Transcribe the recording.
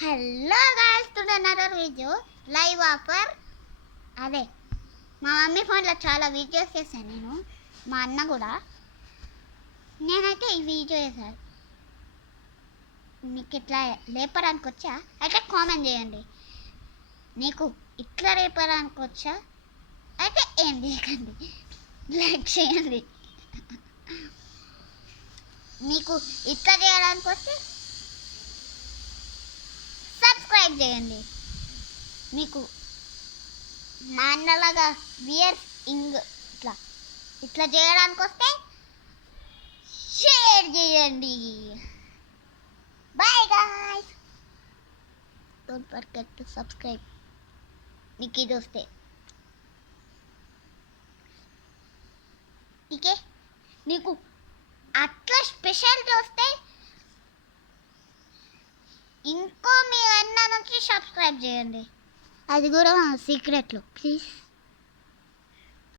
Hello guys, today another video live offer. అదే మా mummy ఫోన్లో చాలా వీడియోస్ చేశాను నేను, మా అన్న కూడా. నేనైతే ఈ వీడియో చేశాను. మీకు ఇట్లా లేపడానికి వచ్చా అయితే కామెంట్ చేయండి. నీకు ఇట్లా లేపడానికి వచ్చా అయితే ఏం చేయకండి, లైక్ చేయండి. మీకు ఇట్లా చేయడానికి వస్తే సబ్స్క్రైబ్ చేయండి. మీకు మా అన్నలాగా వియర్ ఇట్లా ఇట్లా చేయడానికి వస్తే షేర్ చేయండి. Bye guys, don't forget to subscribe. మీకు ఇది వస్తే ఓకే. నీకు అట్లా స్పెషల్ వస్తే ఇంకో మీ అన్న నుంచి సబ్స్క్రైబ్ చేయండి, అది కూడా సీక్రెట్లో ప్లీజ్.